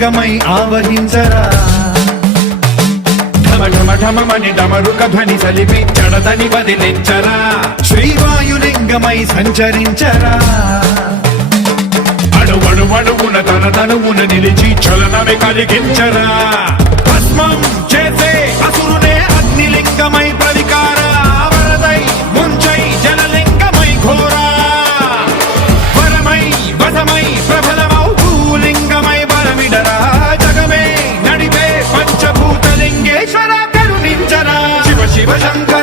లింగమై ఆవహించరా ఢమఢమఢమని డమరుక ధ్వని సలిపి జడదని వదిలించరా శ్రీవాయులింగమై సంచరించరా అణువణువున తన తనువున నిలిచి చలనమే కలిగించరా భస్మం చేసే అసురునే అగ్నిలింగమై ప్రవికార వరదై ముంచై జలలింగమై ఘోరా వరమై వసమై ప్రబలమౌ భూలింగమై బలమిడరా జగమే నడిపే పంచభూతలింగేశ్వర కరుణించరా శివ శివ శంకర